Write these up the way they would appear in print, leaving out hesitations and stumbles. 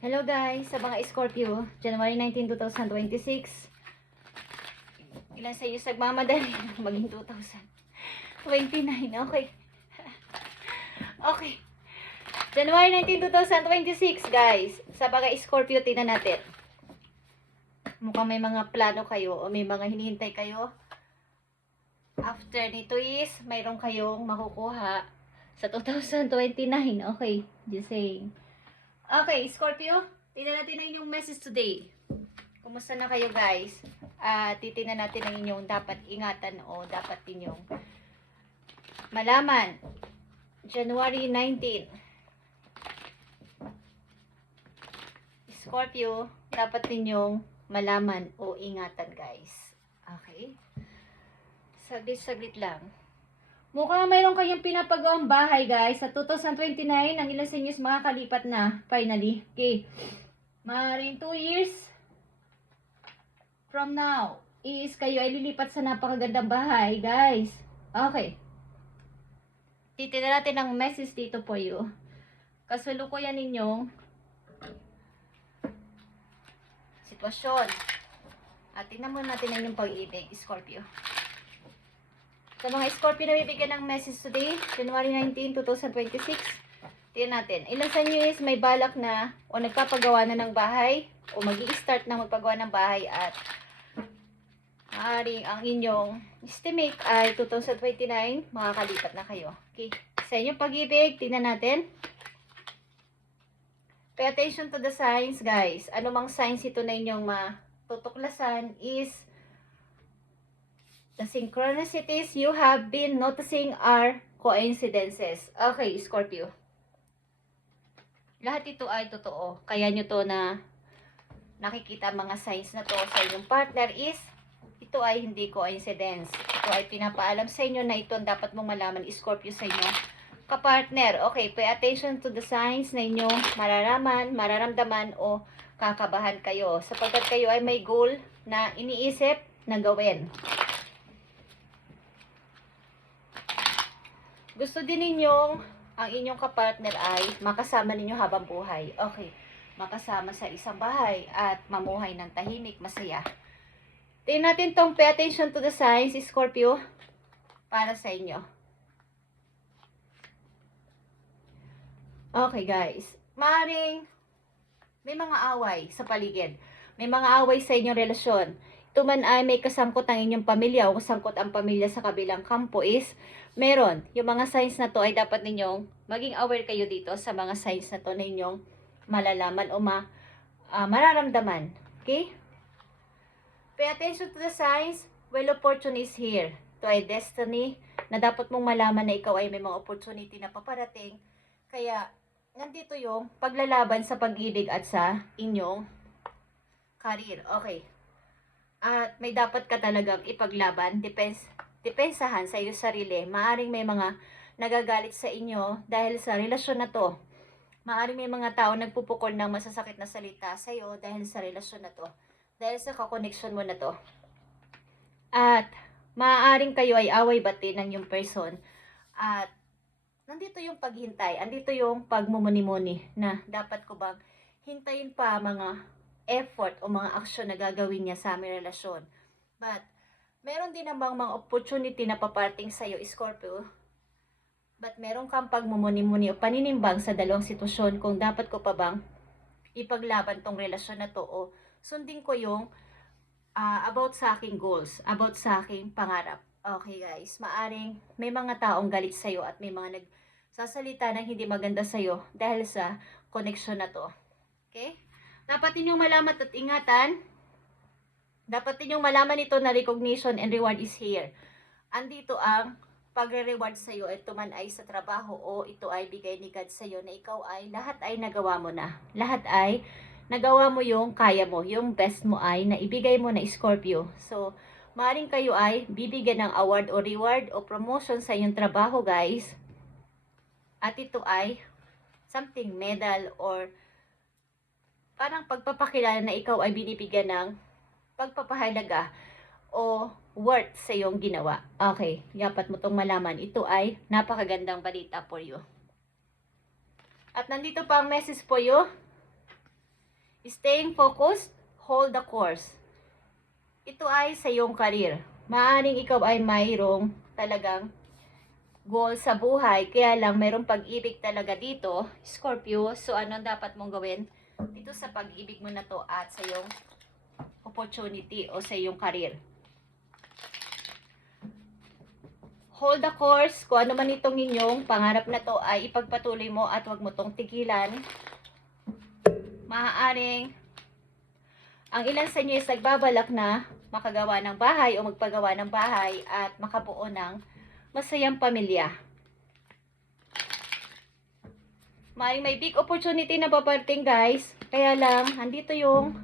Hello guys, sa mga Scorpio, January 19, 2026. Ilan sa iyo nagmamadali maging 2029. Okay. Okay. January 19, 2026 guys. Sa mga Scorpio, tingnan natin. Mukhang may mga plano kayo o may mga hinihintay kayo. After nito is, mayroon kayong makukuha sa 2029. Okay, just saying. Okay, Scorpio, tingnan natin ang inyong message today. Kumusta na kayo guys? Titingnan natin ang inyong dapat ingatan o dapat inyong malaman. January 19. Scorpio, dapat ninyong malaman o ingatan guys. Okay? Saglit-saglit lang. Mukhang mayroon kayong pinapagawang bahay guys. Sa 2029, ang ilan sa inyo is makakalipat na. Finally. Okay. Maaaring 2 years from now is kayo ay lilipat sa napakagandang bahay guys. Okay. Titignan natin ang message dito po you. Kasalukuyan ninyong sitwasyon. At tingnan muna natin ang inyong pag-ibig, Scorpio. Sa mga Scorpio na bibigyan ng message today, January 19, 2026, tingnan natin. Ilan sa inyo is may balak na o nagpapagawa na ng bahay o mag-i-start na magpagawa ng bahay at maaaring ang inyong estimate ay 2029, makakalipat na kayo. Okay. Sa inyong pag-ibig, tingnan natin. Pay attention to the signs, guys. Ano mang signs ito na inyong matutuklasan is the synchronicities you have been noticing are coincidences. Okay, Scorpio. Lahat ito ay totoo. Kaya nyo to na nakikita mga signs na to sa inyong partner is ito ay hindi coincidence. Ito ay pinapaalam sa inyo na ito ang dapat mong malaman, Scorpio, sa inyo kapartner. Okay, pay attention to the signs na inyong mararaman, mararamdaman o kakabahan kayo. Sapagkat kayo ay may goal na iniisip na gawin. Gusto din ninyong ang inyong kapartner ay makasama ninyo habang buhay. Okay, makasama sa isang bahay at mamuhay ng tahimik, masaya. Tingnan natin tong pay attention to the signs, Scorpio, para sa inyo. Okay guys, maaaring may mga away sa paligid. May mga away sa inyong relasyon. Ito man ay may kasangkot ang inyong pamilya o kasangkot ang pamilya sa kabilang kampo is meron. Yung mga signs na to ay dapat ninyong maging aware kayo dito sa mga signs na to na inyong malalaman o mararamdaman. Okay? Pay attention to the signs. Well, opportunity is here. Ito ay destiny na dapat mong malaman na ikaw ay may mga opportunity na paparating. Kaya, nandito yung paglalaban sa pag-ibig at sa inyong career. Okay. At may dapat ka talagang ipaglaban, depensahan sa iyo sarili. Maaring may mga nagagalit sa inyo dahil sa relasyon na to. Maaring may mga tao nagpupukol ng masasakit na salita sa iyo dahil sa relasyon na to. Dahil sa kakoneksyon mo na to. At maaaring kayo ay away-bati ng yung person. At nandito yung paghintay. Andito yung pagmumuni-muni na dapat ko bang hintayin pa mga effort o mga aksyon na gagawin niya sa aming relasyon. But, meron din namang mga opportunity na paparting sa'yo, Scorpio. But, meron kang pagmumuni-muni o paninimbang sa dalawang sitwasyon kung dapat ko pa bang ipaglaban tong relasyon na to o sundin ko yung about sa aking goals, about sa aking pangarap. Okay guys, maaring may mga taong galit sa'yo at may mga nagsasalita ng hindi maganda sa'yo dahil sa connection na to. Okay? Dapat ninyong malaman at ingatan. Dapat ninyong malaman ito na recognition and reward is here. Andito ang pagre-reward sa iyo. Ito man ay sa trabaho o ito ay bigay ni God sa iyo na ikaw ay lahat ay nagawa mo na. Lahat ay nagawa mo yung kaya mo. Yung best mo ay naibigay mo na, Scorpio. So, maaaring kayo ay bibigyan ng award o reward o promotion sa inyong trabaho, guys. At ito ay something medal or parang pagpapakilala na ikaw ay binibigyan ng pagpapahalaga o worth sa iyong ginawa. Okay, dapat mo itong malaman. Ito ay napakagandang balita for you. At nandito pa ang message for you. Staying focused, hold the course. Ito ay sa iyong career. Maaring ikaw ay mayroong talagang goal sa buhay, kaya lang mayroong pag-ibig talaga dito, Scorpio. So, ano ang dapat mong gawin dito sa pag-ibig mo na to at sa iyong opportunity o sa iyong career? Hold the course. Kung ano man itong inyong pangarap na to ay ipagpatuloy mo at huwag mo tong tigilan. Maaaring ang ilan sa inyo is nagbabalak na makagawa ng bahay o magpagawa ng bahay at makabuo ng masayang pamilya. Maaaring may big opportunity na paparating, guys. Kaya lang, andito yung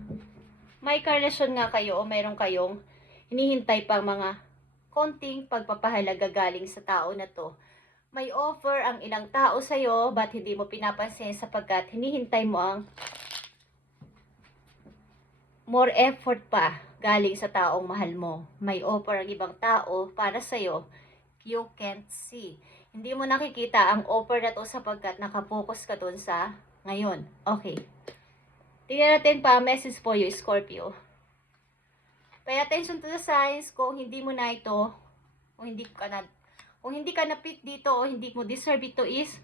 may karelasyon nga kayo o meron kayong hinihintay pang mga konting pagpapahalaga galing sa tao na to. May offer ang ilang tao sa'yo, but hindi mo pinapansin sapagkat hinihintay mo ang more effort pa galing sa taong mahal mo. May offer ang ibang tao para sa'yo, you can't see. Hindi mo nakikita ang offer na to sapagkat nakapokus ka dun sa ngayon. Okay. Tingnan natin pa message po you, Scorpio. Pay attention to the signs. Kung hindi mo na ito, kung hindi ka na fit dito o hindi mo deserve ito is,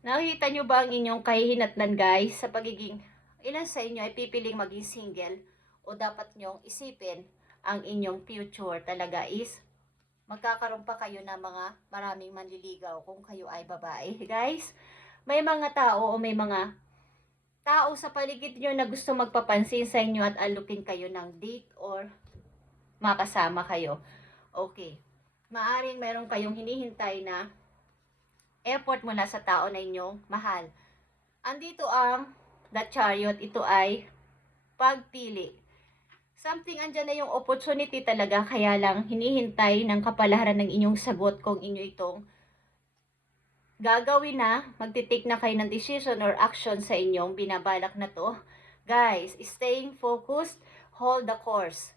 nakikita nyo ba ang inyong kahihinatnan, guys, sa pagiging, ilan sa inyo ay pipiling maging single o dapat nyong isipin ang inyong future talaga is, magkakaroon pa kayo ng mga maraming manliligaw kung kayo ay babae. Guys, may mga tao o may mga tao sa paligid nyo na gusto magpapansin sa inyo at alupin kayo ng date or makasama kayo. Okay. Maaring meron kayong hinihintay na effort mula sa tao na inyong mahal. Andito ang The Chariot. Ito ay pagpili. Something andyan na yung opportunity talaga, kaya lang hinihintay ng kapalaran ng inyong sagot kung inyo itong gagawin na, magtitake na kayo ng decision or action sa inyong binabalak na to. Guys, staying focused, hold the course.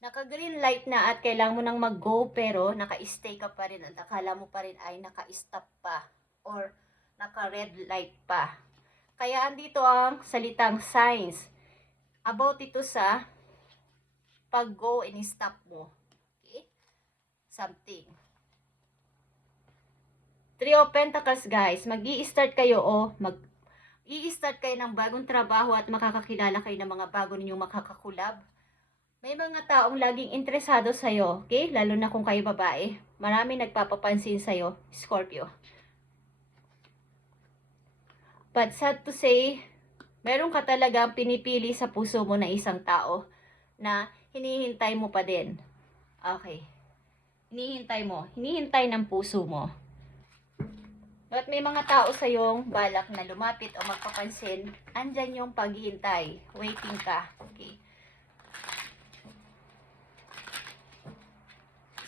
Naka-green light na at kailangan mo nang mag-go pero naka-stay ka pa rin at akala mo pa rin ay naka-stop pa or naka-red light pa. Kaya andito ang salitang signs about ito sa pag-go and stop mo. Okay? Something. Three of Pentacles, guys. Mag-i-start kayo o i-start kayo ng bagong trabaho at makakakilala kayo ng mga bago ninyong makakakulab. May mga taong laging interesado sa'yo, okay? Lalo na kung kayo babae. Marami nagpapapansin sa'yo, Scorpio. But sad to say, meron ka talagang pinipili sa puso mo na isang tao na hinihintay mo pa din. Okay. Hinihintay ng puso mo. At may mga tao sa iyong balak na lumapit o magpapansin, andyan yung paghihintay. Waiting ka. Okay.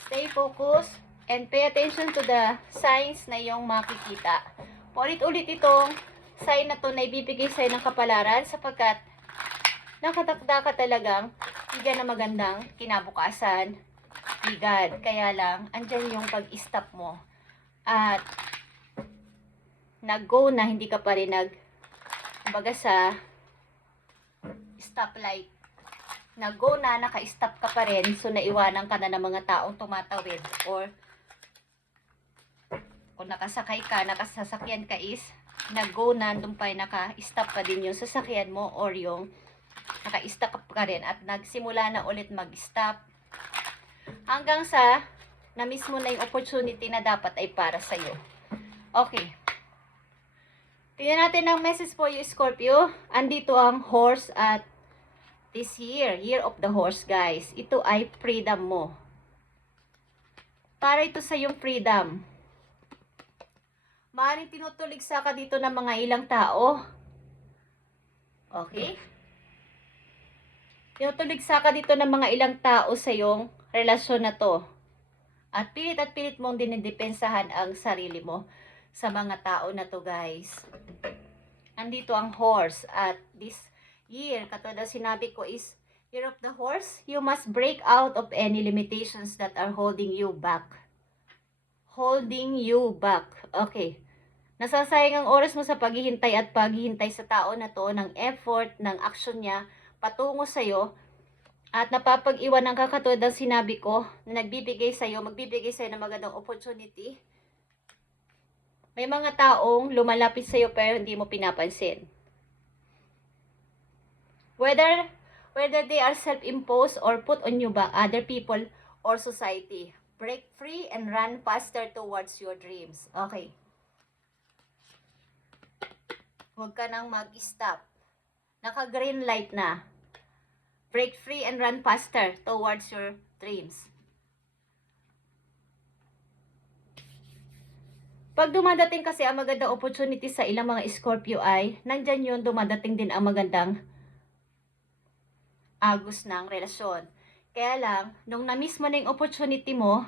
Stay focused and pay attention to the signs na iyong makikita. Paulit-ulit itong sign na to na ibibigay sa'yo ng kapalaran sapagkat nakatakda ka talagang bigyan ng magandang kinabukasan. Bigad. Kaya lang, andyan yung pag-stop mo. At nag-go na, hindi ka pa rin kumbaga sa stoplight. Nag-go na, naka-stop ka pa rin, so naiwanan ka na ng mga taong tumatawid. Or, kung nakasakay ka, nakasasakyan ka is, nag-go na, doon pa naka-stop pa din yung sasakyan mo or yung naka-stop ka rin at nagsimula na ulit mag-stop. Hanggang sa, na-miss mo na yung opportunity na dapat ay para sa'yo. Okay. Tingnan natin ang message po yung Scorpio. Andito ang horse at this year of the horse, guys. Ito ay freedom mo. Para ito sa yung freedom. Maaaring tinutuligsa ka dito ng mga ilang tao. Okay? Tinutuligsa ka dito ng mga ilang tao sa yung relasyon na to. At pilit mong dinidepensahan ang sarili mo sa mga tao na to, guys. Andito ang horse at this year, katulad sinabi ko is year of the horse, you must break out of any limitations that are holding you back. Holding you back. Okay. Nasasayang ang oras mo sa paghihintay at paghihintay sa tao na to, ng effort, ng action niya, patungo sa'yo, at napapag-iwan ng kakatulad ng sinabi ko, na magbibigay sa'yo ng magandang opportunity. May mga taong lumalapit sa'yo pero hindi mo pinapansin. Whether they are self-imposed or put on you by other people or society. Break free and run faster towards your dreams. Okay. Huwag ka nang mag-stop. Naka-green light na. Break free and run faster towards your dreams. Pag dumadating kasi ang magandang opportunity sa ilang mga Scorpio ay, nandyan yun, dumadating din ang magandang agos ng relasyon. Kaya lang, nung na-miss mo na yung opportunity mo,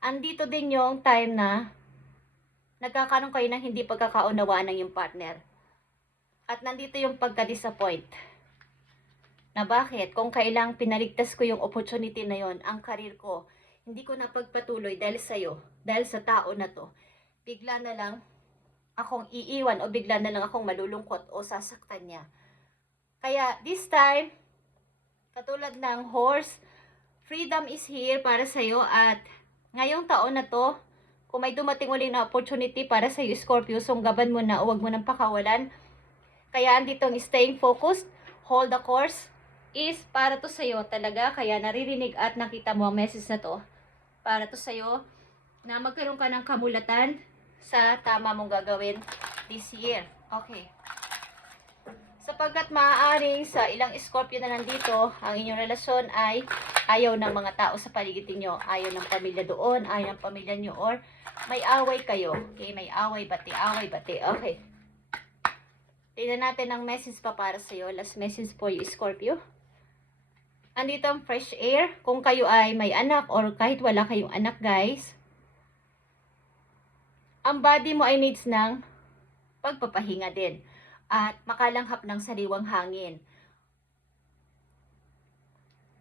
andito din yung time na nagkakaroon kayo ng hindi pagkakaunawaan ng yung partner. At nandito yung pagka-disappoint. Na bakit? Kung kailang pinaligtas ko yung opportunity na yon, ang karir ko, hindi ko napagpatuloy dahil sa'yo, dahil sa tao na to, bigla na lang akong iiwan o bigla na lang akong malulungkot o sasaktan niya. Kaya this time, katulad ng horse, freedom is here para sa'yo at ngayong taon na to, kung may dumating uling na opportunity para sa'yo, Scorpio, sunggaban mo na o huwag mo nang pakawalan. Kaya anditong staying focused, hold the course, is para to sa'yo talaga. Kaya naririnig at nakita mo ang message na to. Para to sa'yo na magkaroon ka ng kamulatan sa tama mong gagawin this year. Okay. Sapagkat maaaring sa ilang Scorpio na nandito, ang inyong relasyon ay ayaw ng mga tao sa paligid niyo, ayaw ng pamilya doon, ayaw ng pamilya niyo, or may away kayo. Okay, may away, bati. Okay. Tingnan natin ang message pa para sa iyo. Last message for you, Scorpio. Andito ang fresh air. Kung kayo ay may anak or kahit wala kayong anak, guys, ang body mo ay needs ng pagpapahinga din at makalanghap ng sariwang hangin.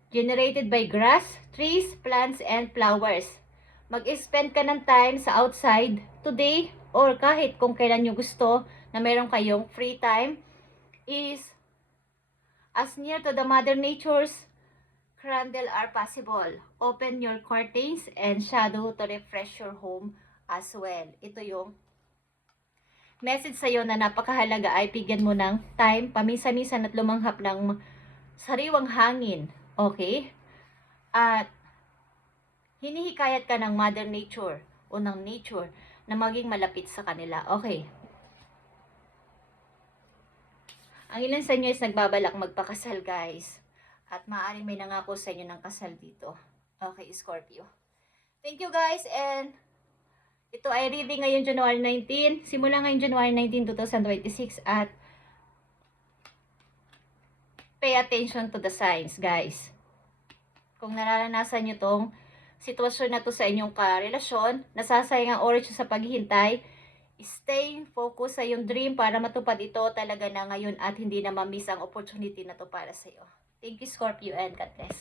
Generated by grass, trees, plants, and flowers. Mag-spend ka ng time sa outside today or kahit kung kailan nyo gusto na meron kayong free time is as near to the Mother Nature's candle are possible. Open your curtains and shadow to refresh your home as well. Ito yung message sa'yo na napakahalaga ay bigyan mo ng time, paminsan-minsan at lumanghap ng sariwang hangin. Okay? At hinihikayat ka ng Mother Nature o ng nature na maging malapit sa kanila. Okay. Ang ilan sa inyo is nagbabalak magpakasal, guys. At maaaring may nangako sa inyo ng kasal dito. Okay, Scorpio. Thank you, guys. And ito ay reading ngayon January 19. Simula ngayon January 19, 2026. At pay attention to the signs, guys. Kung nararanasan nyo tong sitwasyon na to sa inyong karelasyon, nasasayang ang oras sa paghihintay, stay focus sa iyong dream para matupad ito talaga na ngayon at hindi na ma-miss ang opportunity na to para sa iyo. Thank you, Scorpio, and God bless.